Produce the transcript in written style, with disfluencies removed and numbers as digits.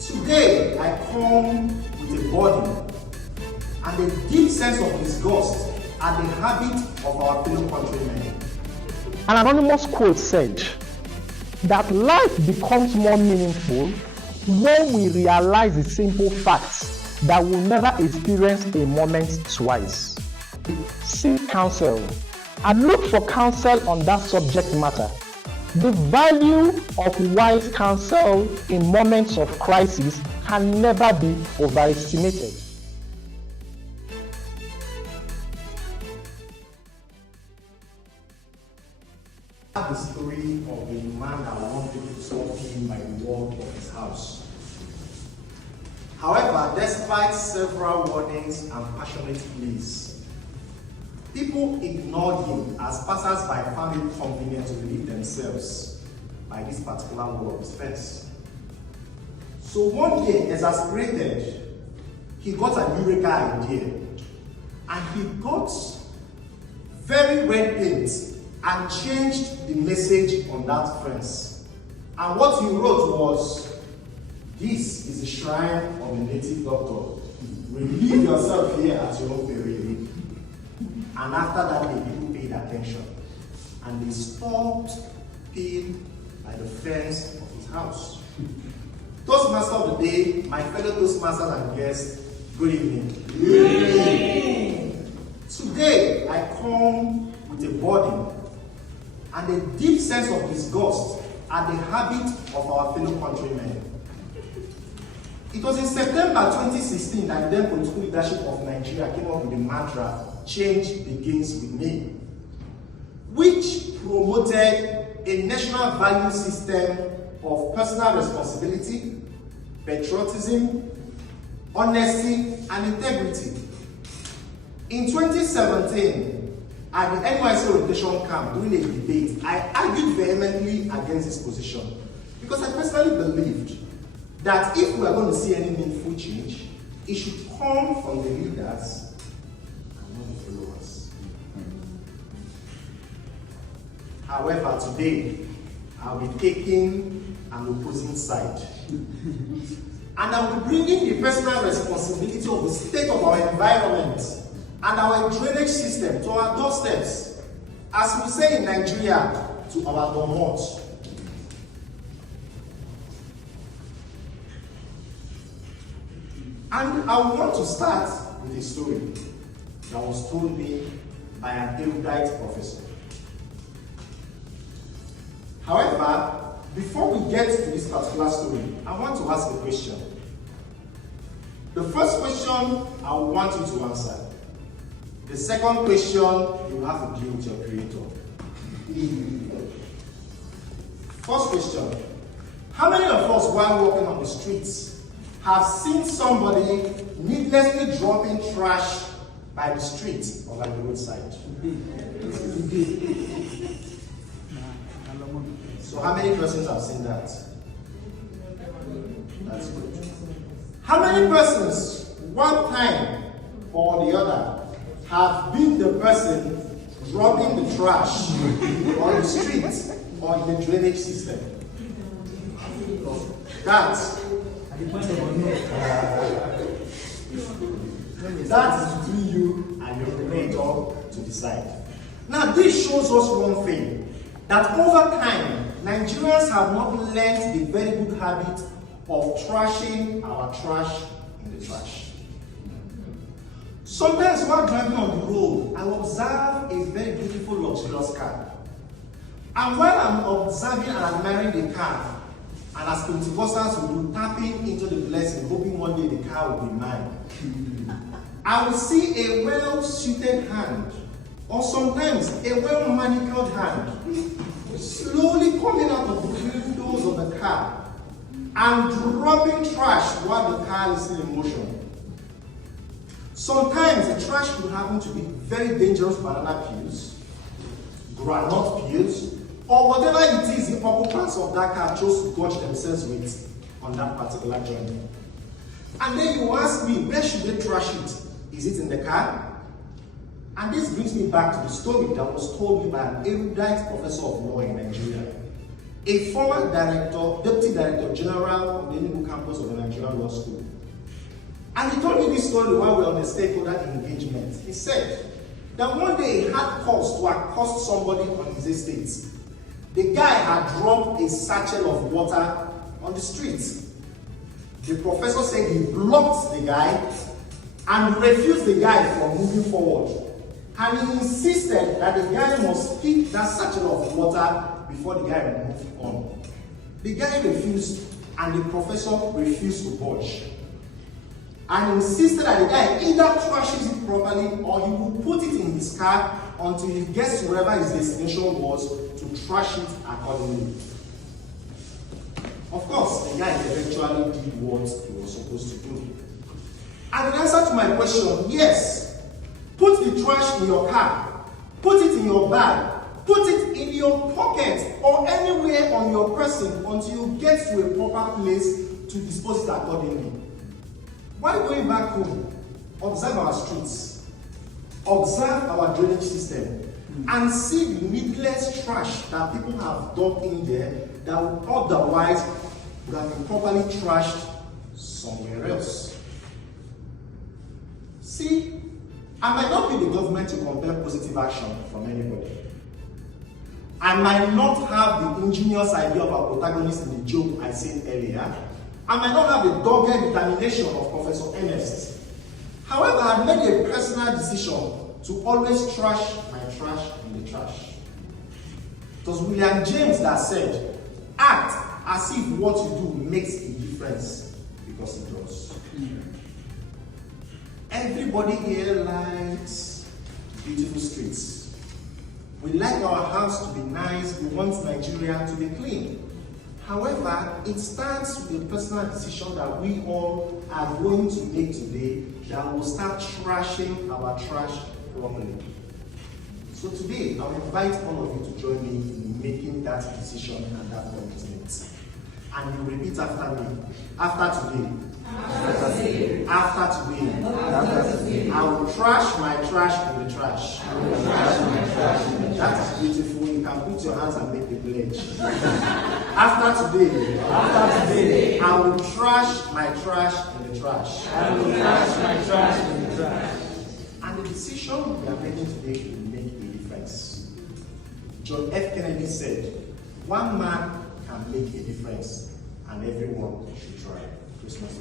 Today, I come with a burden and a deep sense of disgust at the habit of our fellow countrymen. An anonymous quote said that life becomes more meaningful when we realize the simple facts that we'll never experience a moment twice. Seek counsel and look for counsel on that subject matter. The value of wise counsel in moments of crisis can never be overestimated. The story of a man that wanted to solve him by the wall of his house. However, despite several warnings and passionate pleas, people ignored him as passers-by found it convenient to relieve themselves by this particular wall of his fence. So one day, exasperated, he got a eureka idea, and he got very red paint and changed the message on that fence. And what he wrote was, "This is the shrine of a native doctor. Relieve yourself here at your own peril." And after that day, people paid attention. And they stopped paying by the fence of his house. Toastmaster of the day, my fellow Toastmasters and guests, good evening. Good evening. Today, I come with a burden and a deep sense of disgust at the habit of our fellow countrymen. It was in September 2016 that the then political leadership of Nigeria came up with the mantra, "Change begins with me," which promoted a national value system of personal responsibility, patriotism, honesty, and integrity. In 2017, at the NYC orientation camp during a debate, I argued vehemently against this position because I personally believed that if we are going to see any meaningful change, it should come from the leaders and not the followers. However, today, I'll be taking an opposing side. And I'll be bringing the personal responsibility of the state of our environment and our drainage system to our doorsteps, as we say in Nigeria, to our domot. And I want to start with a story that was told me by an erudite professor. However, before we get to this particular story, I want to ask a question. The first question I want you to answer. The second question, you have to deal with your creator. First question, how many of us while walking on the streets have seen somebody needlessly dropping trash by the street or by the roadside? So how many persons have seen that? That's good. How many persons, one time or the other, have been the person dropping the trash on the street or in the drainage system? That is between you and your creator to decide. Now this shows us one thing, that over time, Nigerians have not learned the very good habit of trashing our trash in the trash. Sometimes while driving on the road, I observe a very beautiful luxurious car. And while I'm observing and admiring the car, and as Pentecostals will do, tapping into the blessing, hoping one day the car will be mine, I will see a well-suited hand, or sometimes a well-manicured hand, slowly coming out of the windows of the car and dropping trash while the car is still in motion. Sometimes the trash could happen to be very dangerous banana peels, granite peels, or whatever it is the occupants of that car chose to gorge themselves with on that particular journey. And then you ask me, where should they trash it? Is it in the car? And this brings me back to the story that was told me by an erudite professor of law in Nigeria, a former director, deputy director general of the Enugu campus of the Nigerian Law School. And he told me this story while we were on the stakeholder engagement. He said that one day he had cause to accost somebody on his estate. The guy had dropped a sachet of water on the street. The professor said he blocked the guy and refused the guy from moving forward. And he insisted that the guy must pick that sachet of water before the guy moved on. The guy refused, and the professor refused to budge. And insisted that the guy either trashes it properly or he will put it in his car until he gets to wherever his destination was to trash it accordingly. Of course, the guy eventually did what he was supposed to do. And the answer to my question, yes. Put the trash in your car, put it in your bag, put it in your pocket or anywhere on your person until you get to a proper place to dispose it accordingly. While going back home, observe our streets, observe our drainage system, and see the needless trash that people have dumped in there that would otherwise would have been properly trashed somewhere else. See, I might not be the government to compel positive action from anybody. I might not have the ingenious idea of our protagonist in the joke I said earlier. I might not have the dogged determination of Professor Ernest. However, I made a personal decision to always trash my trash in the trash. It was William James that said, act as if what you do makes a difference, because it does. Everybody here likes beautiful streets. We like our house to be nice, we want Nigeria to be clean. However, it starts with a personal decision that we all are going to make today that will start trashing our trash properly. So today, I will invite all of you to join me in making that decision and that commitment. And you repeat after me. After today. After today. I will trash my trash in the trash. That is beautiful. You can put your hands and make the pledge. After today. I will trash my trash in the trash. And the decision we are making today will make a difference. John F. Kennedy said, one man can make a difference, and everyone should try. Christmas.